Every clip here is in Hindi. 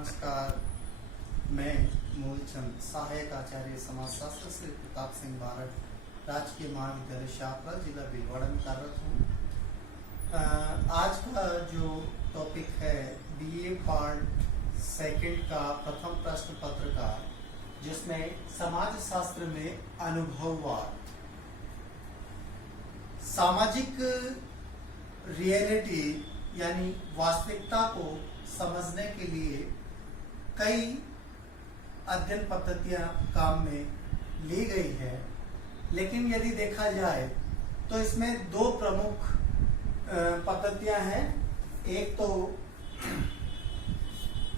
नमस्कार। मैं मूलचंद सहायक आचार्य समाजशास्त्र श्री प्रताप सिंह बारड, राजकीय महाविद्यालय शाहपुरा, जिला भीलवाड़ा में कार्यरत हूँ। आज का जो टॉपिक है बीए पार्ट सेकंड का प्रथम प्रश्न पत्र का, जिसमें समाज शास्त्र में अनुभववाद, सामाजिक रियलिटी यानी वास्तविकता को समझने के लिए कई अध्ययन पद्धतियां काम में ली गई है। लेकिन यदि देखा जाए तो इसमें दो प्रमुख पद्धतियां हैं। एक तो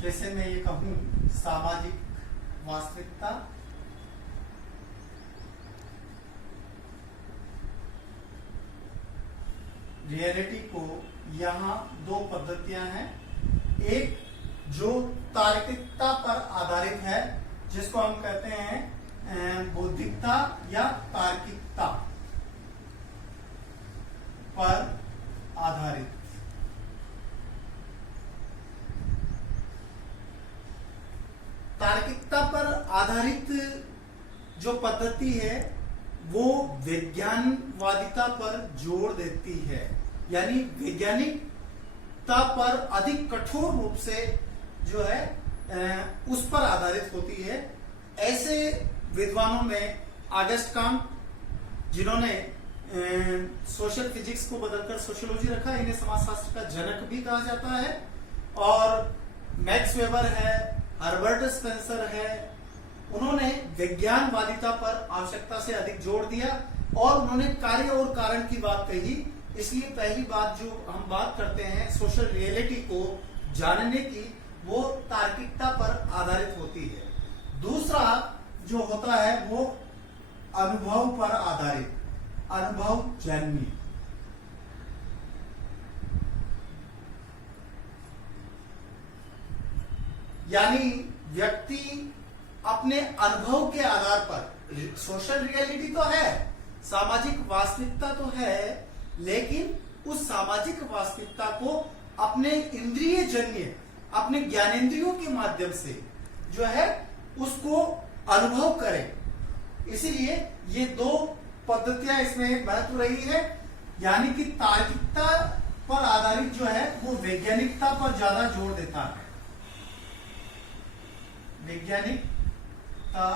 जैसे मैं ये कहूं सामाजिक वास्तविकता, रियलिटी को यहाँ दो पद्धतियां हैं। एक जो तार्किकता पर आधारित है, जिसको हम कहते हैं बौद्धिकता या तार्किकता पर आधारित। तार्किकता पर आधारित जो पद्धति है वो विज्ञानवादिता पर जोर देती है, यानी वैज्ञानिकता पर अधिक कठोर रूप से जो है उस पर आधारित होती है। ऐसे विद्वानों में ऑगस्ट कांट, जिन्होंने सोशल फिजिक्स को बदलकर सोशियोलॉजी रखा, इन्हें समाजशास्त्र का जनक भी कहा जाता है। और मैक्स वेबर है, हर्बर्ट स्पेंसर है, उन्होंने विज्ञानवादिता पर आवश्यकता से अधिक जोर दिया और उन्होंने कार्य और कारण की बात कही। इसलिए पहली बात जो हम बात करते हैं सोशल रियलिटी को जानने की, वो तार्किकता पर आधारित होती है। दूसरा जो होता है वो अनुभव पर आधारित, अनुभव जन्य। यानी व्यक्ति अपने अनुभव के आधार पर, सोशल रियलिटी तो है, सामाजिक वास्तविकता तो है, लेकिन उस सामाजिक वास्तविकता को अपने इंद्रिय जन्य, अपने ज्ञानेंद्रियों के माध्यम से जो है उसको अनुभव करें। इसीलिए ये दो पद्धतियां इसमें महत्व रही है। यानी कि तार्किकता पर आधारित जो है वो वैज्ञानिकता पर ज्यादा जोर देता है। वैज्ञानिकता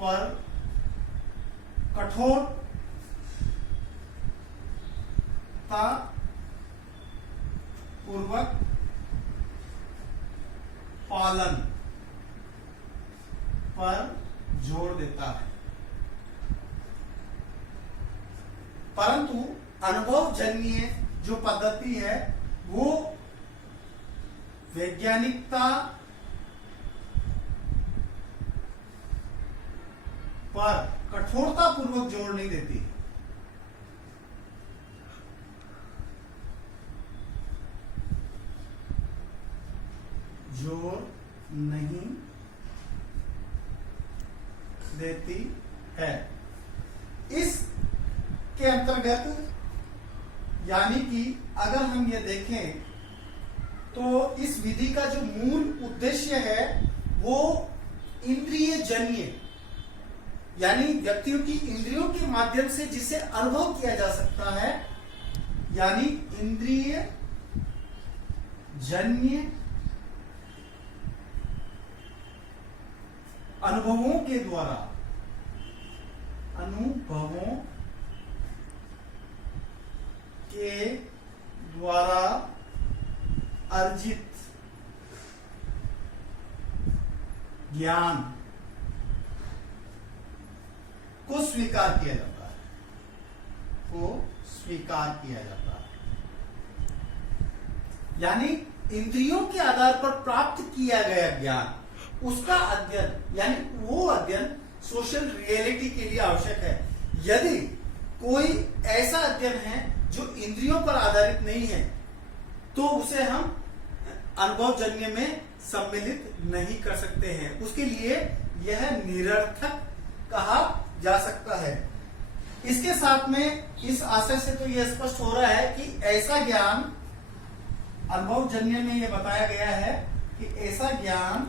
पर कठोर पूर्वक पालन पर जोर देता है। परंतु अनुभव जन्य जो पद्धति है वो वैज्ञानिकता पर कठोरता पूर्वक जोर नहीं देती। जोर नहीं देती है। इस के अंतर्गत यानी कि अगर हम ये देखें तो इस विधि का जो मूल उद्देश्य है वो इंद्रिय जन्य, यानी व्यक्तियों की इंद्रियों के माध्यम से जिसे अनुभव किया जा सकता है, यानी इंद्रिय जन्य अनुभवों के द्वारा, अनुभवों के द्वारा अर्जित ज्ञान को स्वीकार किया जाता है, को स्वीकार किया जाता है। यानी इंद्रियों के आधार पर प्राप्त किया गया ज्ञान, उसका अध्ययन, यानी वो अध्ययन सोशल रियलिटी के लिए आवश्यक है। यदि कोई ऐसा अध्ययन है जो इंद्रियों पर आधारित नहीं है तो उसे हम अनुभवजन्य में सम्मिलित नहीं कर सकते हैं। उसके लिए यह निरर्थक कहा जा सकता है। इसके साथ में इस आशय से तो यह स्पष्ट हो रहा है कि ऐसा ज्ञान अनुभवजन्य में यह बताया गया है कि ऐसा ज्ञान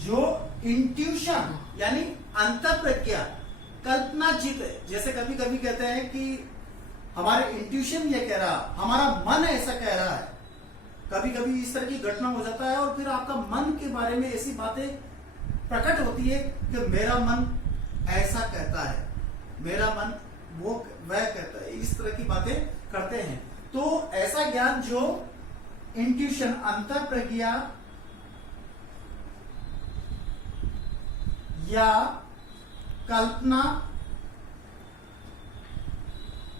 जो इंट्यूशन यानी अंतःप्रज्ञा कल्पनाचित है। जैसे कभी कभी कहते हैं कि हमारे इंट्यूशन ये कह रहा, हमारा मन ऐसा कह रहा है। कभी कभी इस तरह की घटना हो जाता है और फिर आपका मन के बारे में ऐसी बातें प्रकट होती है कि मेरा मन ऐसा कहता है, मेरा मन वो वह कहता है, इस तरह की बातें करते हैं। तो ऐसा ज्ञान जो इंट्यूशन अंतःप्रज्ञा या कल्पना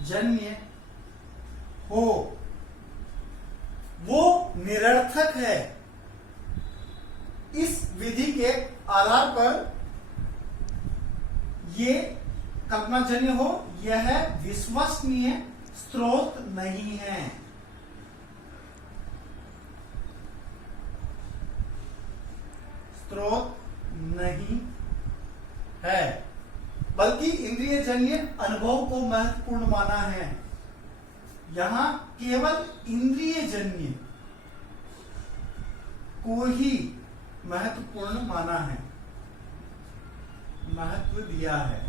जन्य हो वो निरर्थक है। इस विधि के आधार पर ये कल्पनाजन्य हो, यह विश्वसनीय स्रोत नहीं है। स्रोत नहीं है, बल्कि इंद्रियजन्य अनुभव को महत्वपूर्ण माना है। यहां केवल इंद्रियजन्य को ही महत्वपूर्ण माना है, महत्व दिया है।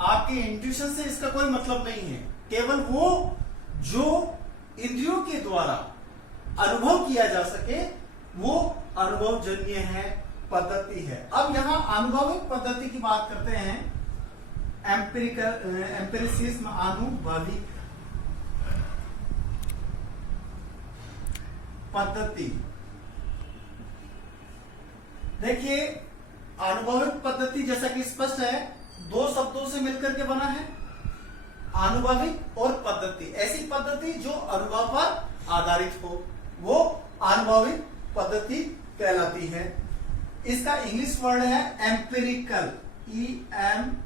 आपके इंट्यूशन से इसका कोई मतलब नहीं है। केवल वो जो इंद्रियों के द्वारा अनुभव किया जा सके वो अनुभवजन्य है, पद्धति है। अब यहां अनुभविक पद्धति की बात करते हैं। एम्पिरिसिज्म, अनुभविक पद्धति। देखिए अनुभविक पद्धति जैसा कि स्पष्ट है, दो शब्दों से मिलकर के बना है, अनुभविक और पद्धति। ऐसी पद्धति जो अनुभव पर आधारित हो वो अनुभविक पद्धति कहलाती है। इसका इंग्लिश वर्ड है एम्पिरिकल, EMPIRICAL,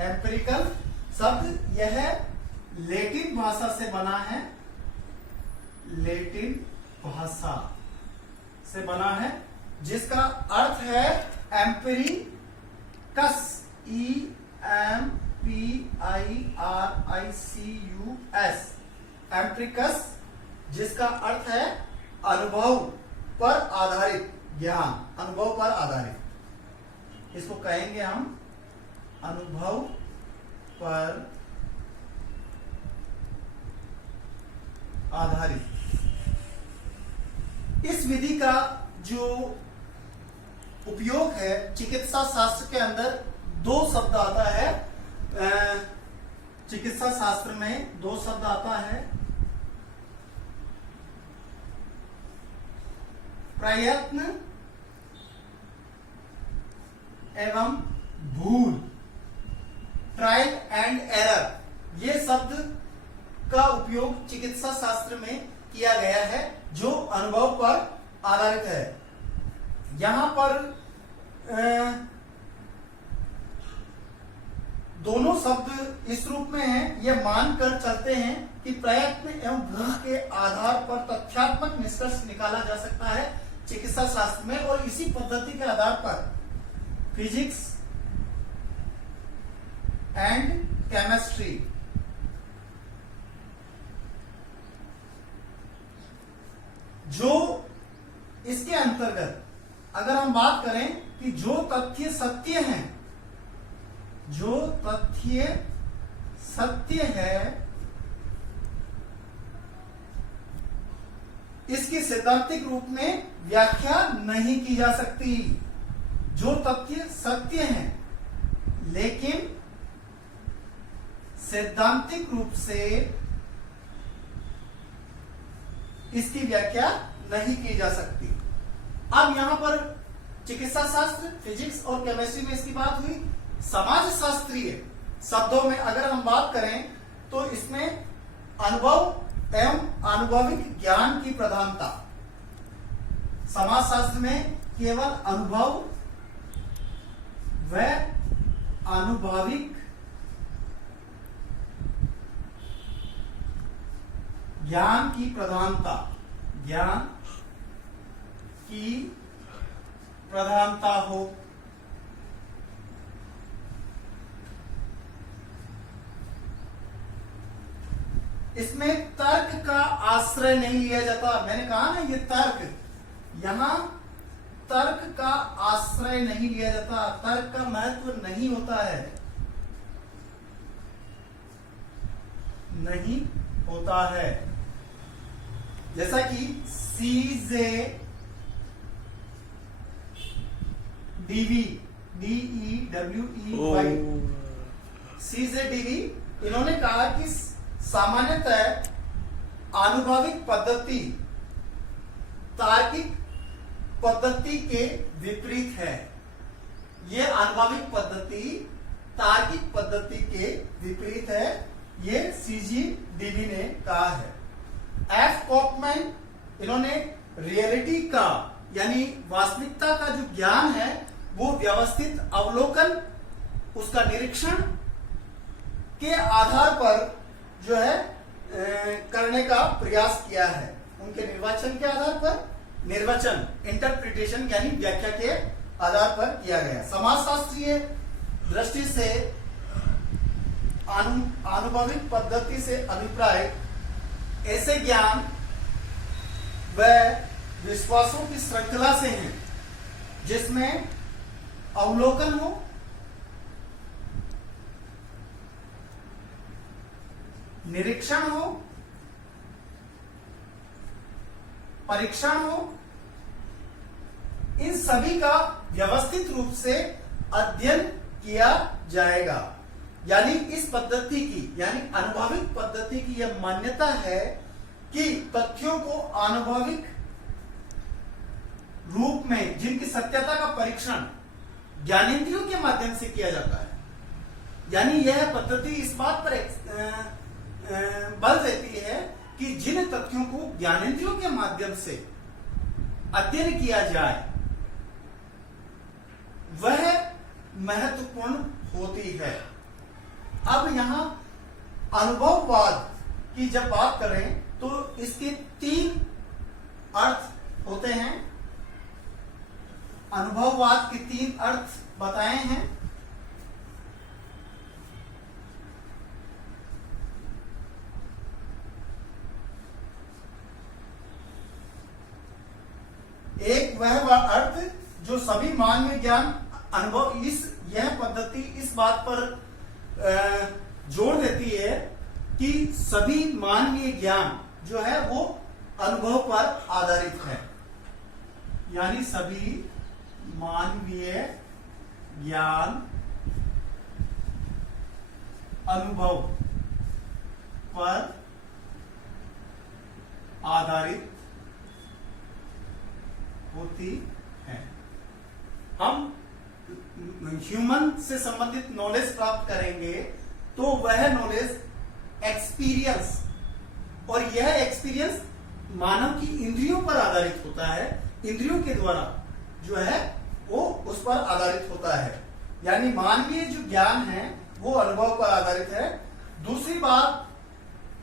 एम्पिरिकल शब्द यह लैटिन भाषा से बना है, लैटिन भाषा से बना है, जिसका अर्थ है एम्पिरिकस, EMPIRICUS, एम्पिरिकस, जिसका अर्थ है अनुभव पर आधारित ज्ञान, अनुभव पर आधारित। इसको कहेंगे हम अनुभव पर आधारित। इस विधि का जो उपयोग है चिकित्सा शास्त्र के अंदर, दो शब्द आता है। चिकित्सा शास्त्र में दो शब्द आता है, प्रयत्न एवं भूल, ट्रायल एंड एरर। ये शब्द का उपयोग चिकित्सा शास्त्र में किया गया है जो अनुभव पर आधारित है। यहां पर दोनों शब्द इस रूप में हैं, ये मानकर चलते हैं कि प्रयत्न एवं भूल के आधार पर तथ्यात्मक निष्कर्ष निकाला जा सकता है चिकित्सा शास्त्र में, और इसी पद्धति के आधार पर फिजिक्स एंड केमिस्ट्री जो इसके अंतर्गत अगर हम बात करें कि जो तथ्य सत्य हैं, जो तथ्य सत्य है इसकी सैद्धांतिक रूप में व्याख्या नहीं की जा सकती। जो तथ्य सत्य हैं लेकिन सैद्धांतिक रूप से इसकी व्याख्या नहीं की जा सकती। अब यहां पर चिकित्सा शास्त्र, फिजिक्स और केमिस्ट्री में इसकी बात हुई। समाज शास्त्रीय शब्दों में अगर हम बात करें तो इसमें अनुभव एवं अनुभविक ज्ञान की प्रधानता। समाजशास्त्र में केवल अनुभव व अनुभविक ज्ञान की प्रधानता, ज्ञान की प्रधानता हो। इसमें तर्क का आश्रय नहीं लिया जाता। मैंने कहा ना, ये तर्क, यहां तर्क का आश्रय नहीं लिया जाता, तर्क का महत्व नहीं होता है, नहीं होता है। जैसा कि CJ DV, DEWEY, CJDV, इन्होंने कहा कि सामान्यतः आनुभाविक पद्धति तार्किक पद्धति के विपरीत है। यह आनुभाविक पद्धति तार्किक पद्धति के विपरीत है, ये CJDV ने कहा है। F कॉपमैन, इन्होंने रियलिटी का यानी वास्तविकता का जो ज्ञान है वो व्यवस्थित अवलोकन, उसका निरीक्षण के आधार पर जो है करने का प्रयास किया है। उनके निर्वाचन के आधार पर, निर्वचन इंटरप्रिटेशन यानी व्याख्या के आधार पर किया गया। समाजशास्त्रीय दृष्टि से आनुभाविक पद्धति से अभिप्राय ऐसे ज्ञान व विश्वासों की श्रृंखला से है जिसमें अवलोकन हो, निरीक्षण हो, परीक्षण हो, इन सभी का व्यवस्थित रूप से अध्ययन किया जाएगा। यानी इस पद्धति की, यानी आनुभाविक पद्धति की यह मान्यता है कि तथ्यों को आनुभाविक रूप में जिनकी सत्यता का परीक्षण ज्ञानेंद्रियों के माध्यम से किया जाता है। यानी यह पद्धति इस बात पर बल देती है कि जिन तथ्यों को ज्ञानेंद्रियों के माध्यम से अध्ययन किया जाए वह महत्वपूर्ण होती है। अब यहां अनुभववाद की जब बात करें तो इसके 3 अर्थ होते हैं। अनुभववाद के 3 अर्थ बताए हैं। एक वह अर्थ जो सभी मानवीय ज्ञान अनुभव, यह पद्धति इस बात पर जोर देती है कि सभी मानवीय ज्ञान जो है वो अनुभव पर आधारित है। यानी सभी मानवीय ज्ञान अनुभव पर आधारित होती है। हम ह्यूमन से संबंधित नॉलेज प्राप्त करेंगे तो वह नॉलेज एक्सपीरियंस, और यह एक्सपीरियंस मानव की इंद्रियों पर आधारित होता है। इंद्रियों के द्वारा जो है वो उस पर आधारित होता है। यानी मानवीय जो ज्ञान है वो अनुभव पर आधारित है। दूसरी बात,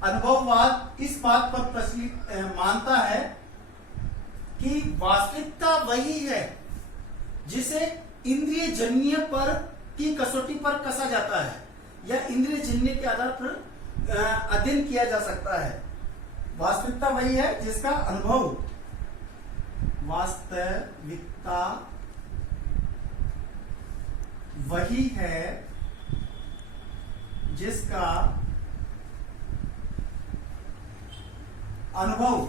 अनुभववाद इस बात पर प्रचलित मानता है कि वास्तविकता वही है जिसे इंद्रिय जन्य पर की कसौटी पर कसा जाता है या इंद्रिय जन्य के आधार पर अध्ययन किया जा सकता है। वास्तविकता वही है जिसका अनुभव, वास्तविकता वही है जिसका अनुभव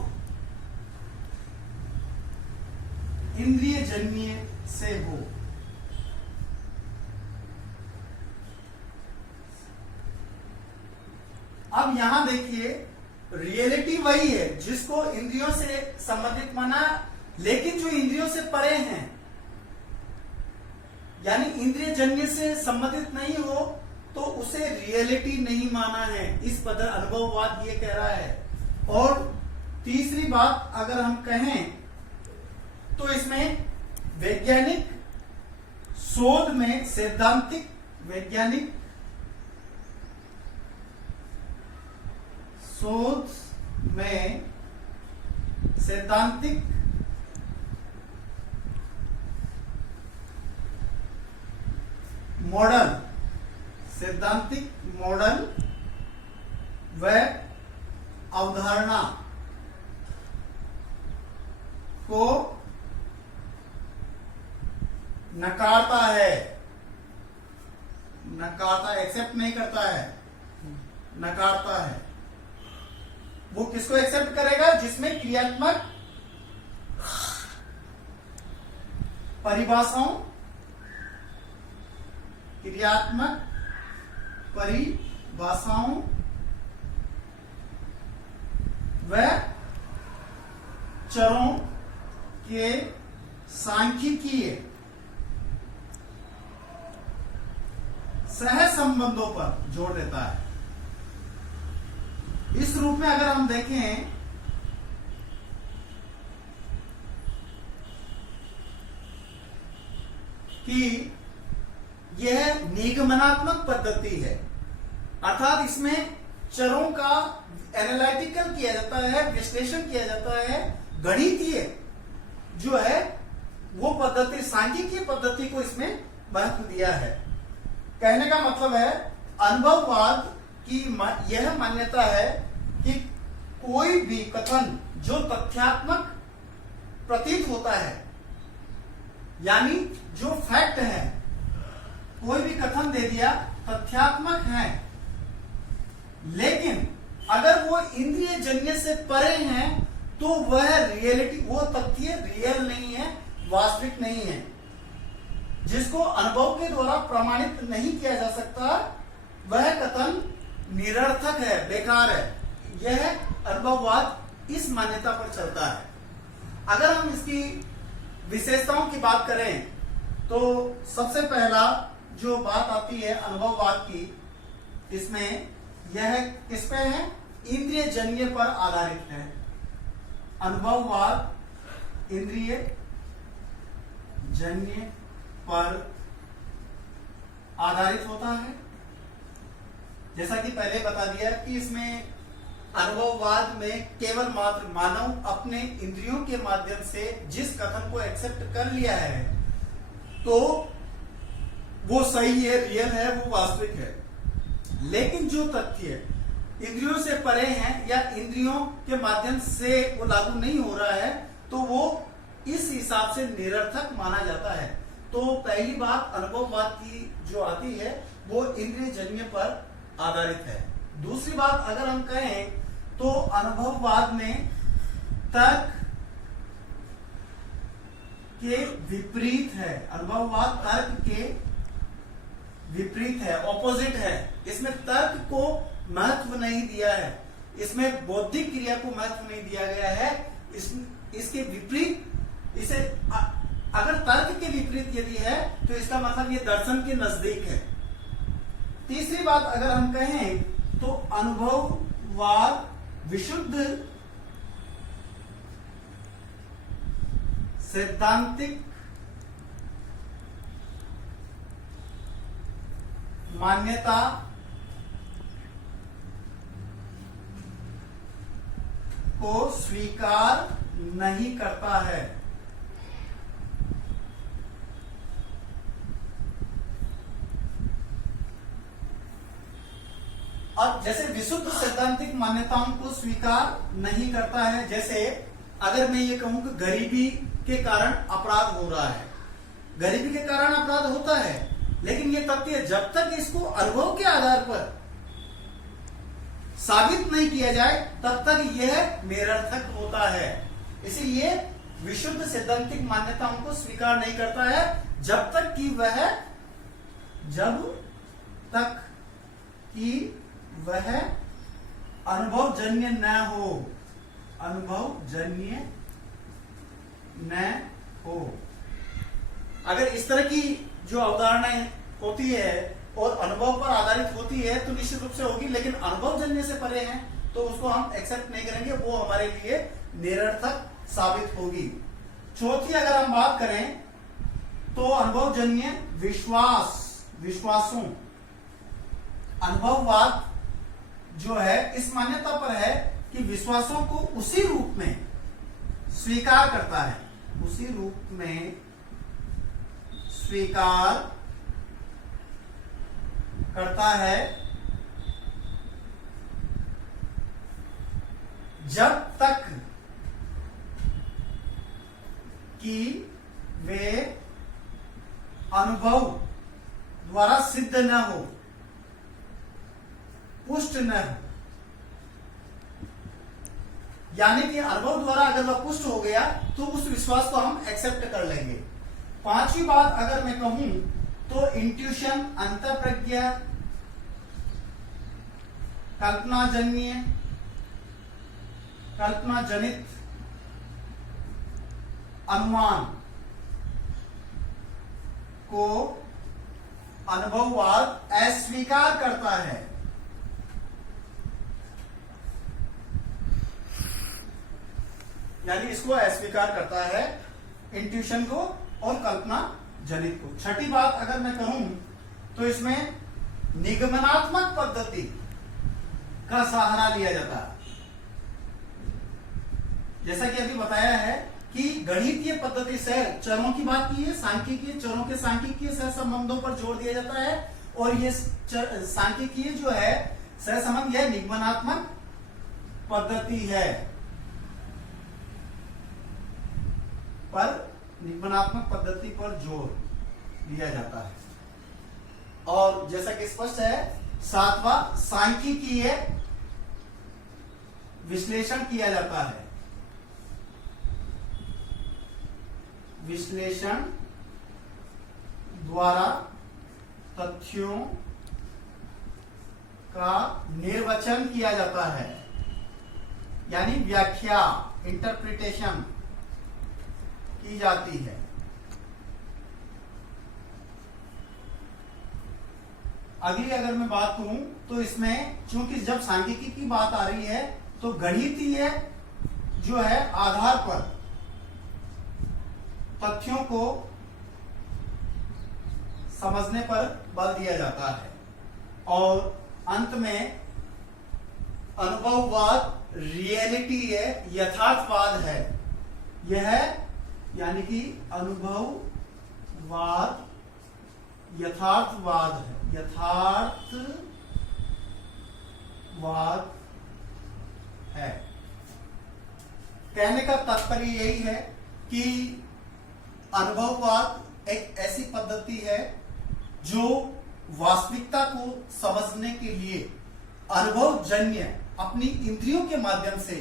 इंद्रिय जन्य से हो। अब यहां देखिए, रियलिटी वही है जिसको इंद्रियों से संबंधित माना, लेकिन जो इंद्रियों से परे हैं यानी इंद्रिय जन्य से संबंधित नहीं हो तो उसे रियलिटी नहीं माना है। इस पद अनुभववाद ये कह रहा है। और तीसरी बात अगर हम कहें तो इसमें वैज्ञानिक शोध में सैद्धांतिक, वैज्ञानिक शोध में सैद्धांतिक मॉडल, सैद्धांतिक मॉडल व अवधारणा को नकारता है, नकारता, एक्सेप्ट नहीं करता है, नकारता है। वो किसको एक्सेप्ट करेगा? जिसमें क्रियात्मक परिभाषाओं, क्रियात्मक परिभाषाओं व चरों के सांख्यिकीय सह संबंधों पर जोर देता है। इस रूप में अगर हम देखें कि यह निगमनात्मक पद्धति है, अर्थात इसमें चरों का एनालिटिकल किया जाता है, विश्लेषण किया जाता है, गणितीय जो है वो पद्धति, सांख्यिकीय पद्धति को इसमें महत्व दिया है। कहने का मतलब है अनुभववाद की यह मान्यता है कि कोई भी कथन जो तथ्यात्मक प्रतीत होता है, यानी जो फैक्ट है, कोई भी कथन दे दिया तथ्यात्मक है, लेकिन अगर वो इंद्रिय जन्य से परे हैं तो वह रियलिटी, वो तथ्य रियल नहीं है, वास्तविक नहीं है, जिसको अनुभव के द्वारा प्रमाणित नहीं किया जा सकता, वह कथन निरर्थक है, बेकार है। यह अनुभववाद इस मान्यता पर चलता है। अगर हम इसकी विशेषताओं की बात करें तो सबसे पहला जो बात आती है अनुभववाद की, इसमें यह किस पे है? इंद्रिय जन्य पर आधारित है। अनुभववाद इंद्रिय जन्य पर आधारित होता है। जैसा कि पहले बता दिया कि इसमें अनुभववाद में केवल मात्र मानव अपने इंद्रियों के माध्यम से जिस कथन को एक्सेप्ट कर लिया है तो वो सही है, रियल है, वो वास्तविक है, लेकिन जो तथ्य इंद्रियों से परे हैं या इंद्रियों के माध्यम से वो लागू नहीं हो रहा है तो वो इस हिसाब से निरर्थक माना जाता है। तो पहली बात अनुभववाद की जो आती है वो इंद्रिय जन्य पर आधारित है। दूसरी बात अगर हम कहें तो अनुभववाद में तर्क के विपरीत है। अनुभववाद तर्क के विपरीत है, ऑपोजिट है। इसमें तर्क को महत्व नहीं दिया है, इसमें बौद्धिक क्रिया को महत्व नहीं दिया गया है। इसके विपरीत, इसे अगर तर्क के विपरीत यदि है तो इसका मतलब ये दर्शन के नजदीक है। तीसरी बात अगर हम कहें तो अनुभववाद विशुद्ध सैद्धांतिक मान्यता को स्वीकार नहीं करता है। अब जैसे विशुद्ध सैद्धांतिक मान्यताओं को स्वीकार नहीं करता है, जैसे अगर मैं ये कहूं कि गरीबी के कारण अपराध हो रहा है, गरीबी के कारण अपराध होता है, लेकिन ये तथ्य जब तक इसको अनुभव के आधार पर साबित नहीं किया जाए तब तक यह निरर्थक होता है। इसीलिए विशुद्ध सैद्धांतिक मान्यताओं को स्वीकार नहीं करता है जब तक कि वह अनुभवजन्य न हो, अनुभवजन्य न हो। अगर इस तरह की जो अवधारणाएं होती है और अनुभव पर आधारित होती है तो निश्चित रूप से होगी, लेकिन अनुभवजन्य से परे हैं तो उसको हम एक्सेप्ट नहीं करेंगे, वो हमारे लिए निरर्थक साबित होगी। चौथी अगर हम बात करें तो अनुभवजन्य विश्वासों, अनुभववाद जो है इस मान्यता पर है कि विश्वासों को उसी रूप में स्वीकार करता है, उसी रूप में स्वीकार करता है जब तक कि वे अनुभव द्वारा सिद्ध न हो, पुष्ट न हो। यानी कि अनुभव द्वारा अगर वह पुष्ट हो गया तो उस विश्वास को हम एक्सेप्ट कर लेंगे। पांचवी बात अगर मैं कहूं तो इंट्यूशन, अंतःप्रज्ञा, कल्पना जनित अनुमान को अनुभववाद अस्वीकार करता है। यानी इसको अस्वीकार करता है, इंट्यूशन को और कल्पना जनित को। छठी बात अगर मैं कहूं तो इसमें निगमनात्मक पद्धति का सहारा लिया जाता है। जैसा कि अभी बताया है कि गणितीय पद्धति से चरों की बात की है, सांख्यिकीय चरों के सांख्यिकीय सहसंबंधों पर जोर दिया जाता है, और ये सांख्यिकीय जो है सहसंबंध यह निगमनात्मक पद्धति है, पर निगमनात्मक पद्धति पर जोर दिया जाता है। और जैसा कि स्पष्ट है, सातवां सांख्यिकीय विश्लेषण किया जाता है। विश्लेषण द्वारा तथ्यों का निर्वचन किया जाता है, यानी व्याख्या, इंटरप्रिटेशन की जाती है। अगली अगर मैं बात करूं तो इसमें चूंकि जब सांख्यिकी की बात आ रही है तो गणितीय जो है आधार पर तथ्यों को समझने पर बल दिया जाता है। और अंत में अनुभववाद रियलिटी है, यथार्थवाद है। यह यानी कि अनुभववाद यथार्थवाद है, यथार्थवाद है। कहने का तात्पर्य यही है कि अनुभववाद एक ऐसी पद्धति है जो वास्तविकता को समझने के लिए अनुभवजन्य अपनी इंद्रियों के माध्यम से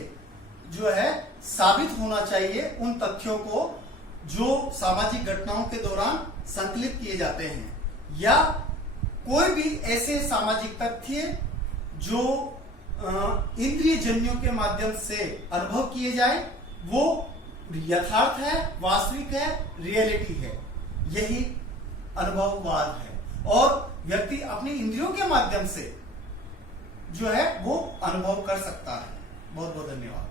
जो है साबित होना चाहिए उन तथ्यों को जो सामाजिक घटनाओं के दौरान संकलित किए जाते हैं, या कोई भी ऐसे सामाजिक तथ्य जो इंद्रिय जन्यों के माध्यम से अनुभव किए जाए, वो यथार्थ है, वास्तविक है, रियलिटी है। यही अनुभववाद है, और व्यक्ति अपनी इंद्रियों के माध्यम से जो है वो अनुभव कर सकता है। बहुत बहुत धन्यवाद।